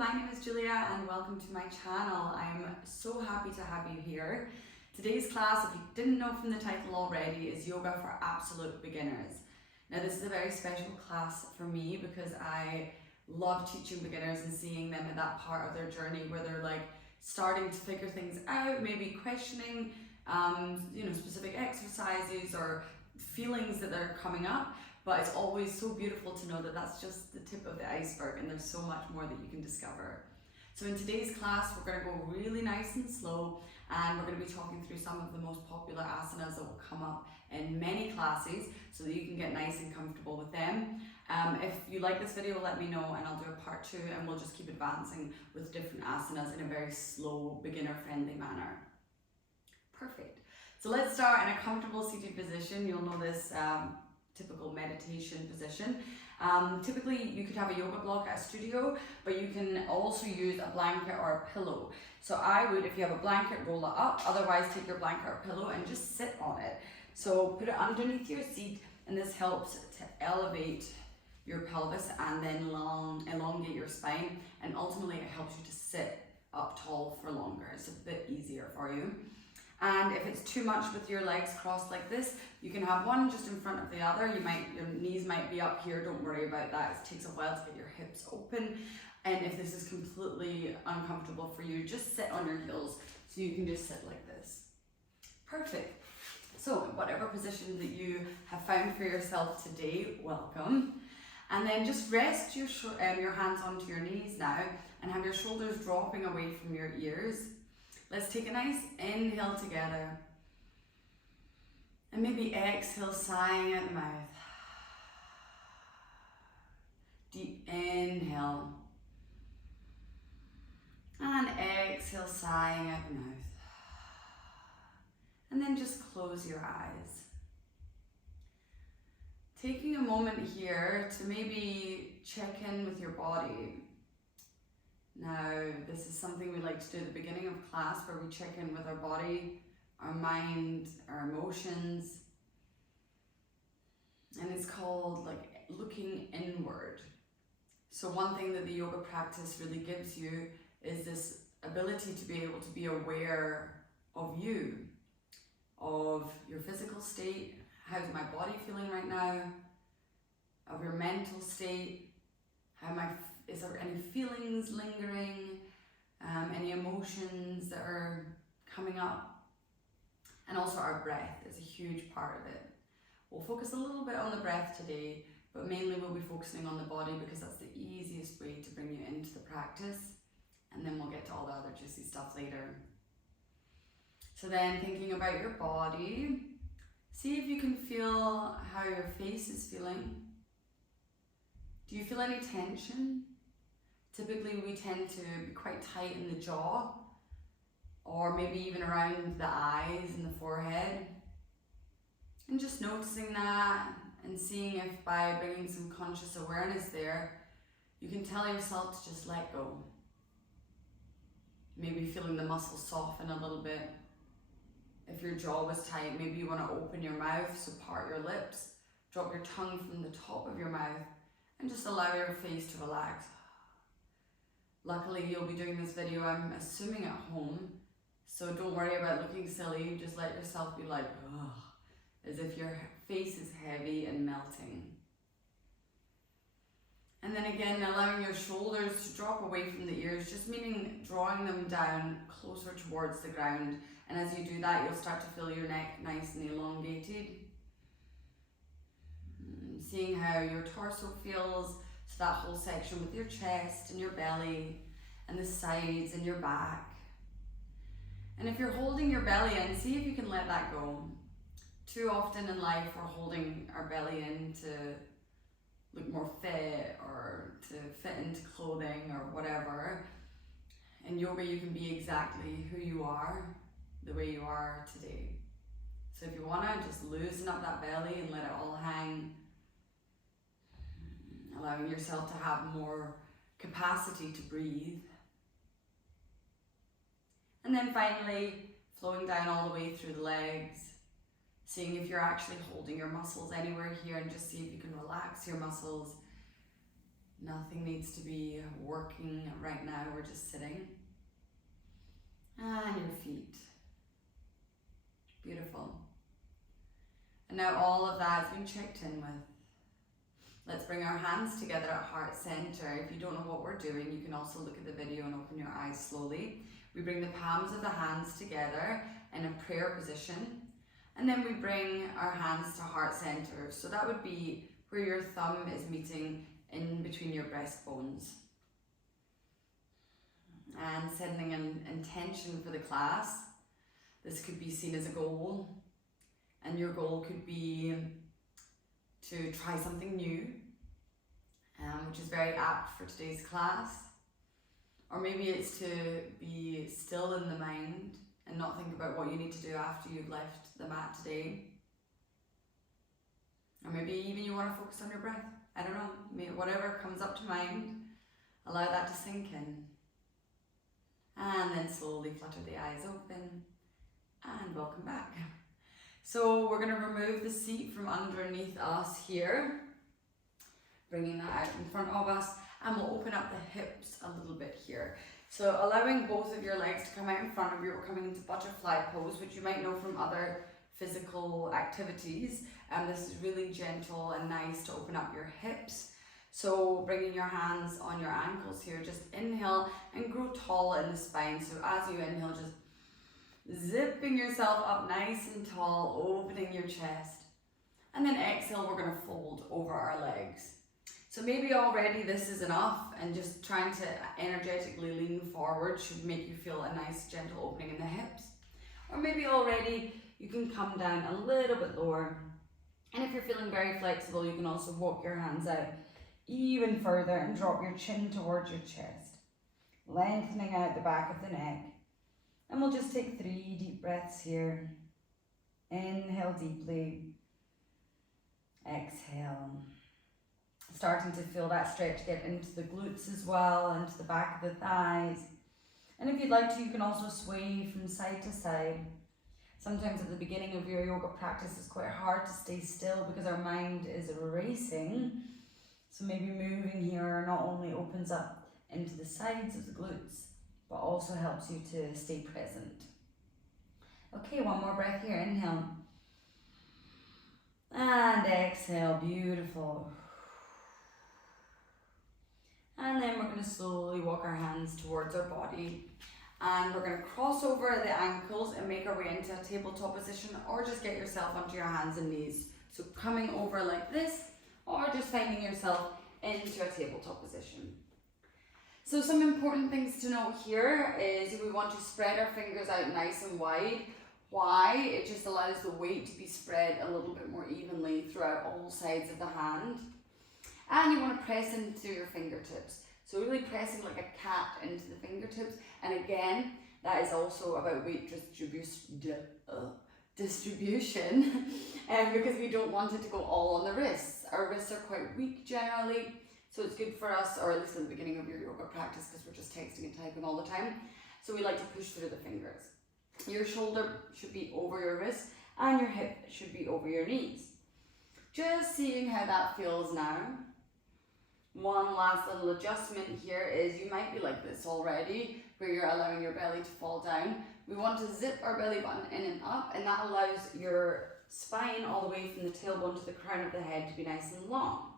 my name is Julia and welcome to my channel. I'm so happy to have you here. Today's class, if you didn't know from the title already, is Yoga for Absolute Beginners. Now this is a very special class for me because I love teaching beginners and seeing them at that part of their journey where they're like starting to figure things out, maybe questioning specific exercises or feelings that are coming up. But it's always so beautiful to know that that's just the tip of the iceberg and there's so much more that you can discover. So in today's class, we're going to go really nice and slow, and we're going to be talking through some of the most popular asanas that will come up in many classes so that you can get nice and comfortable with them. If you like this video, let me know and I'll do a part 2, and we'll just keep advancing with different asanas in a very slow, beginner-friendly manner. Perfect. So let's start in a comfortable seated position. You'll know this typical meditation position. Typically you could have a yoga block at a studio, but you can also use a blanket or a pillow. So I would, if you have a blanket, roll it up, otherwise take your blanket or pillow and just sit on it. So put it underneath your seat, and this helps to elevate your pelvis and then elongate your spine, and ultimately it helps you to sit up tall for longer. It's a bit easier for you. And if it's too much with your legs crossed like this, you can have one just in front of the other. Your knees might be up here, don't worry about that. It takes a while to get your hips open. And if this is completely uncomfortable for you, just sit on your heels so you can just sit like this. Perfect. So whatever position that you have found for yourself today, welcome. And then just rest your hands onto your knees now and have your shoulders dropping away from your ears. Let's take a nice inhale together. And maybe exhale, sighing out the mouth. Deep inhale. And exhale, sighing out the mouth. And then just close your eyes. Taking a moment here to maybe check in with your body. Now, this is something we like to do at the beginning of class, where we check in with our body, our mind, our emotions. And it's called like looking inward. So one thing that the yoga practice really gives you is this ability to be able to be aware of you, of your physical state. How's my body feeling right now? Of your mental state. Is there any feelings lingering? Any emotions that are coming up? And also our breath is a huge part of it. We'll focus a little bit on the breath today, but mainly we'll be focusing on the body because that's the easiest way to bring you into the practice. And then we'll get to all the other juicy stuff later. So then, thinking about your body, see if you can feel how your face is feeling. Do you feel any tension? Typically we tend to be quite tight in the jaw, or maybe even around the eyes and the forehead. And just noticing that and seeing if by bringing some conscious awareness there, you can tell yourself to just let go. Maybe feeling the muscles soften a little bit. If your jaw was tight, maybe you want to open your mouth, so part your lips, drop your tongue from the top of your mouth, and just allow your face to relax. Luckily, you'll be doing this video, I'm assuming, at home, so don't worry about looking silly. Just let yourself be like, ugh, as if your face is heavy and melting. And then again, allowing your shoulders to drop away from the ears, just meaning drawing them down closer towards the ground. And as you do that, you'll start to feel your neck nice and elongated. Seeing how your torso feels, so that whole section with your chest and your belly and the sides and your back. And if you're holding your belly in, see if you can let that go. Too often in life we're holding our belly in to look more fit or to fit into clothing or whatever. In yoga you can be exactly who you are, the way you are today. So if you want to, just loosen up that belly and let it all hang. Allowing yourself to have more capacity to breathe. And then finally, flowing down all the way through the legs, seeing if you're actually holding your muscles anywhere here, and just see if you can relax your muscles. Nothing needs to be working right now, we're just sitting. And your feet. Beautiful. And now all of that has been checked in with. Let's bring our hands together at heart center. If you don't know what we're doing, you can also look at the video and open your eyes slowly. We bring the palms of the hands together in a prayer position. And then we bring our hands to heart center. So that would be where your thumb is meeting in between your breastbones. And setting an intention for the class. This could be seen as a goal. And your goal could be to try something new, which is very apt for today's class. Or maybe it's to be still in the mind and not think about what you need to do after you've left the mat today. Or maybe even you want to focus on your breath. I don't know, maybe whatever comes up to mind, allow that to sink in. And then slowly flutter the eyes open and welcome back. So we're going to remove the seat from underneath us here, bringing that out in front of us, and we'll open up the hips a little bit here. So allowing both of your legs to come out in front of you, we're coming into butterfly pose, which you might know from other physical activities. And this is really gentle and nice to open up your hips. So bringing your hands on your ankles here, just inhale and grow tall in the spine. So as you inhale, just zipping yourself up nice and tall, opening your chest. And then exhale, we're going to fold over our legs. So maybe already this is enough, and just trying to energetically lean forward should make you feel a nice gentle opening in the hips. Or maybe already you can come down a little bit lower. And if you're feeling very flexible, you can also walk your hands out even further and drop your chin towards your chest, lengthening out the back of the neck. And we'll just take 3 deep breaths here. Inhale deeply. Exhale. Starting to feel that stretch get into the glutes as well, into the back of the thighs. And if you'd like to, you can also sway from side to side. Sometimes at the beginning of your yoga practice, it's quite hard to stay still because our mind is racing. So maybe moving here not only opens up into the sides of the glutes, but also helps you to stay present. Okay, one more breath here. Inhale. And exhale. Beautiful. And then we're going to slowly walk our hands towards our body. And we're going to cross over the ankles and make our way into a tabletop position, or just get yourself onto your hands and knees. So coming over like this, or just finding yourself into a tabletop position. So some important things to note here is we want to spread our fingers out nice and wide. Why? It just allows the weight to be spread a little bit more evenly throughout all sides of the hand. And you want to press into your fingertips. So really pressing like a cat into the fingertips. And again, that is also about weight distribution because we don't want it to go all on the wrists. Our wrists are quite weak generally. So it's good for us, or at least at the beginning of your yoga practice, because we're just texting and typing all the time. So we like to push through the fingers. Your shoulder should be over your wrist and your hip should be over your knees. Just seeing how that feels now. One last little adjustment here is you might be like this already, where you're allowing your belly to fall down. We want to zip our belly button in and up, and that allows your spine all the way from the tailbone to the crown of the head to be nice and long.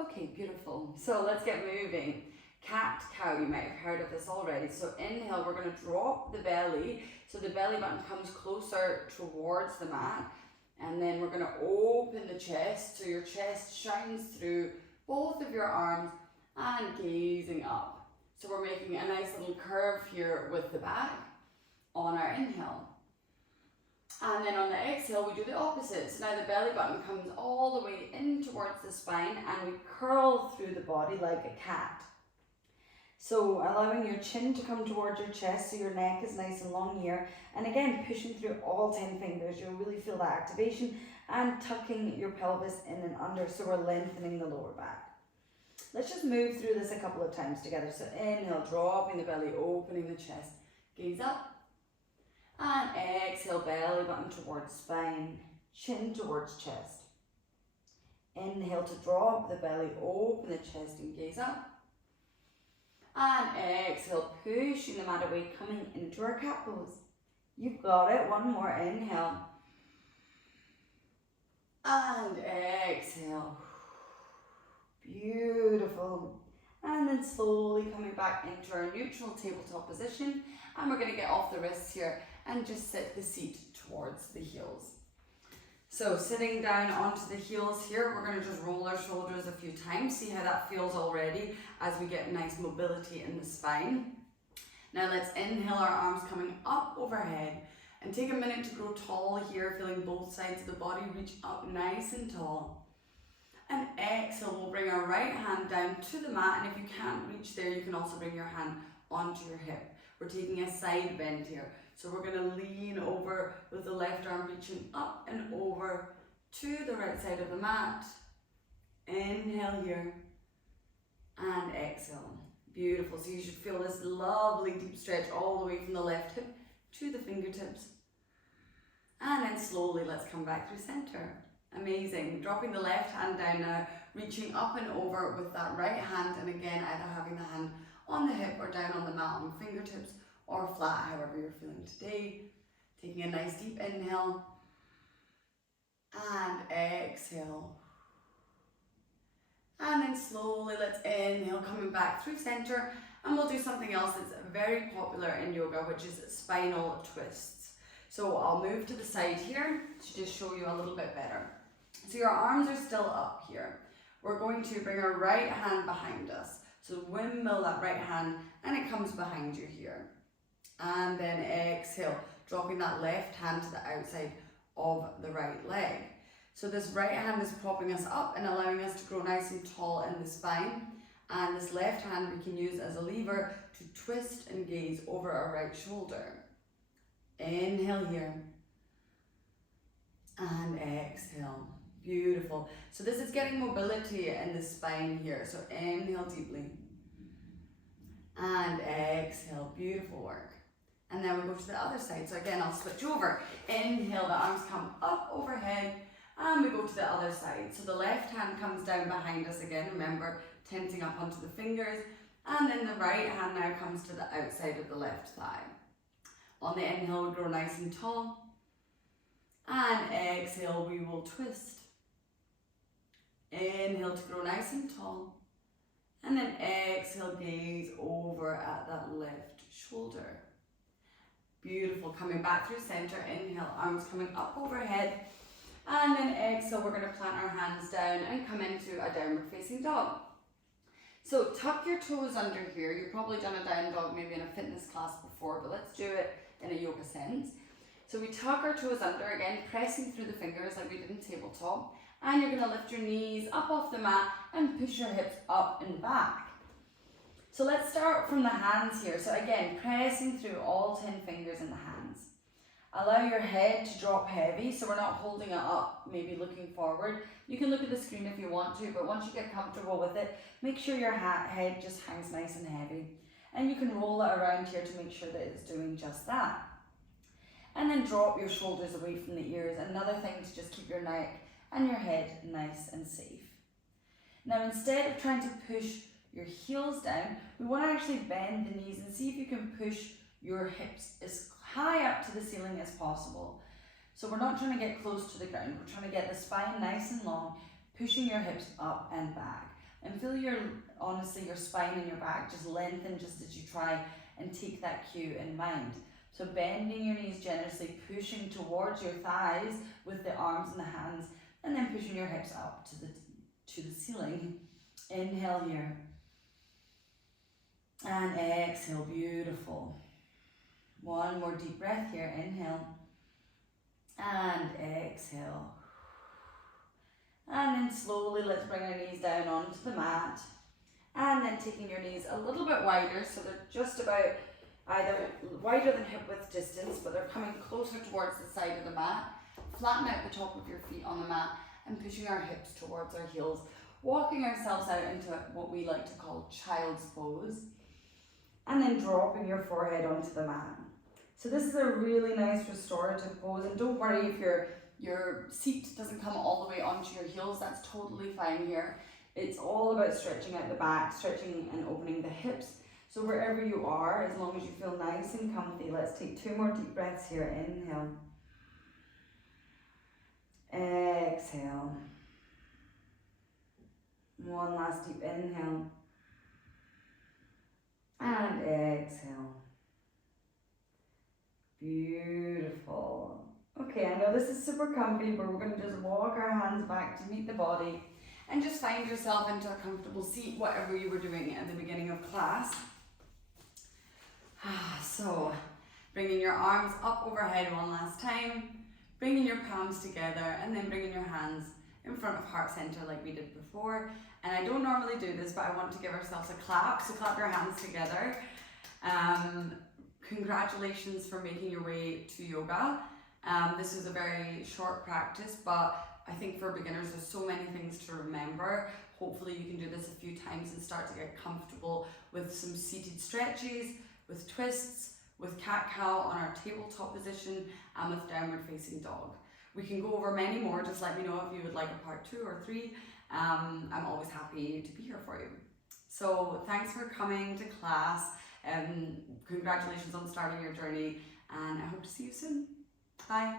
Okay, beautiful. So let's get moving. Cat cow, you might have heard of this already. So inhale, we're going to drop the belly so the belly button comes closer towards the mat, and then we're going to open the chest so your chest shines through both of your arms and gazing up. So we're making a nice little curve here with the back on our inhale. And then on the exhale, we do the opposite. So now the belly button comes all the way in towards the spine and we curl through the body like a cat. So allowing your chin to come towards your chest so your neck is nice and long here. And again, pushing through all 10 fingers. You'll really feel that activation, and tucking your pelvis in and under so we're lengthening the lower back. Let's just move through this a couple of times together. So inhale, dropping the belly, opening the chest, gaze up. And exhale, belly button towards spine, chin towards chest. Inhale to drop the belly, open the chest and gaze up. And exhale, pushing the mat away, coming into our cat pose. You've got it. One more. Inhale. And exhale. Beautiful. And then slowly coming back into our neutral tabletop position. And we're going to get off the wrists here and just sit the seat towards the heels. So sitting down onto the heels here, we're going to just roll our shoulders a few times. See how that feels already as we get nice mobility in the spine. Now let's inhale, our arms coming up overhead. And take a minute to grow tall here, feeling both sides of the body reach up nice and tall. And exhale, we'll bring our right hand down to the mat. And if you can't reach there, you can also bring your hand onto your hip. We're taking a side bend here. So we're going to lean over with the left arm reaching up and over to the right side of the mat. Inhale here and exhale. Beautiful. So you should feel this lovely deep stretch all the way from the left hip to the fingertips. And then slowly let's come back through center. Amazing. Dropping the left hand down now, reaching up and over with that right hand, and again either having the hand on the hip or down on the mat on fingertips or flat, however you're feeling today. Taking a nice deep inhale and exhale. And then slowly let's inhale, coming back through center, and we'll do something else that's very popular in yoga, which is spinal twists. So I'll move to the side here to just show you a little bit better. So your arms are still up here. We're going to bring our right hand behind us. So windmill that right hand and it comes behind you here. And then exhale, dropping that left hand to the outside of the right leg. So this right hand is propping us up and allowing us to grow nice and tall in the spine. And this left hand we can use as a lever to twist and gaze over our right shoulder. Inhale here. And exhale. Beautiful. So this is getting mobility in the spine here. So inhale deeply. And exhale. Beautiful work. And then we go to the other side. So again, I'll switch over. Inhale, the arms come up overhead. And we go to the other side. So the left hand comes down behind us again. Remember, tenting up onto the fingers. And then the right hand now comes to the outside of the left thigh. On the inhale, we grow nice and tall. And exhale, we will twist. Inhale to grow nice and tall. And then exhale, gaze over at that left shoulder. Beautiful. Coming back through center. Inhale, arms coming up overhead. And then exhale, we're going to plant our hands down and come into a downward facing dog. So tuck your toes under here. You've probably done a down dog maybe in a fitness class before, but let's do it in a yoga sense. So we tuck our toes under, again pressing through the fingers like we did in tabletop. And you're going to lift your knees up off the mat and push your hips up and back. So let's start from the hands here. So again, pressing through all 10 fingers in the hands. Allow your head to drop heavy, so we're not holding it up, maybe looking forward. You can look at the screen if you want to, but once you get comfortable with it, make sure your head just hangs nice and heavy. And you can roll it around here to make sure that it's doing just that. And then drop your shoulders away from the ears. Another thing to just keep your neck and your head nice and safe. Now instead of trying to push your heels down, we want to actually bend the knees and see if you can push your hips as high up to the ceiling as possible. So we're not trying to get close to the ground, we're trying to get the spine nice and long, pushing your hips up and back. And feel honestly, your spine and your back just lengthen just as you try and take that cue in mind. So bending your knees generously, pushing towards your thighs with the arms and the hands, and then pushing your hips up to the ceiling. Inhale here. And exhale, beautiful. One more deep breath here, inhale. And exhale. And then slowly let's bring our knees down onto the mat. And then taking your knees a little bit wider, so they're just about either wider than hip width distance, but they're coming closer towards the side of the mat. Flatten out the top of your feet on the mat and pushing our hips towards our heels. Walking ourselves out into what we like to call child's pose. And then dropping your forehead onto the mat. So this is a really nice restorative pose, and don't worry if you're your seat doesn't come all the way onto your heels, that's totally fine here. It's all about stretching out the back, stretching and opening the hips. So wherever you are, as long as you feel nice and comfy, let's take 2 more deep breaths here. Inhale. Exhale. One last deep inhale. And exhale. Beautiful. Okay, I know this is super comfy, but we're going to just walk our hands back to meet the body and just find yourself into a comfortable seat, whatever you were doing at the beginning of class. So, bringing your arms up overhead one last time, bringing your palms together, and then bringing your hands in front of heart center like we did before. And I don't normally do this, but I want to give ourselves a clap, so clap your hands together. Congratulations for making your way to yoga. This was a very short practice, but I think for beginners there's so many things to remember. Hopefully you can do this a few times and start to get comfortable with some seated stretches, with twists, with cat-cow on our tabletop position, and with downward facing dog. We can go over many more, just let me know if you would like a part 2 or 3. I'm always happy to be here for you. So thanks for coming to class. Congratulations on starting your journey, and I hope to see you soon. Bye.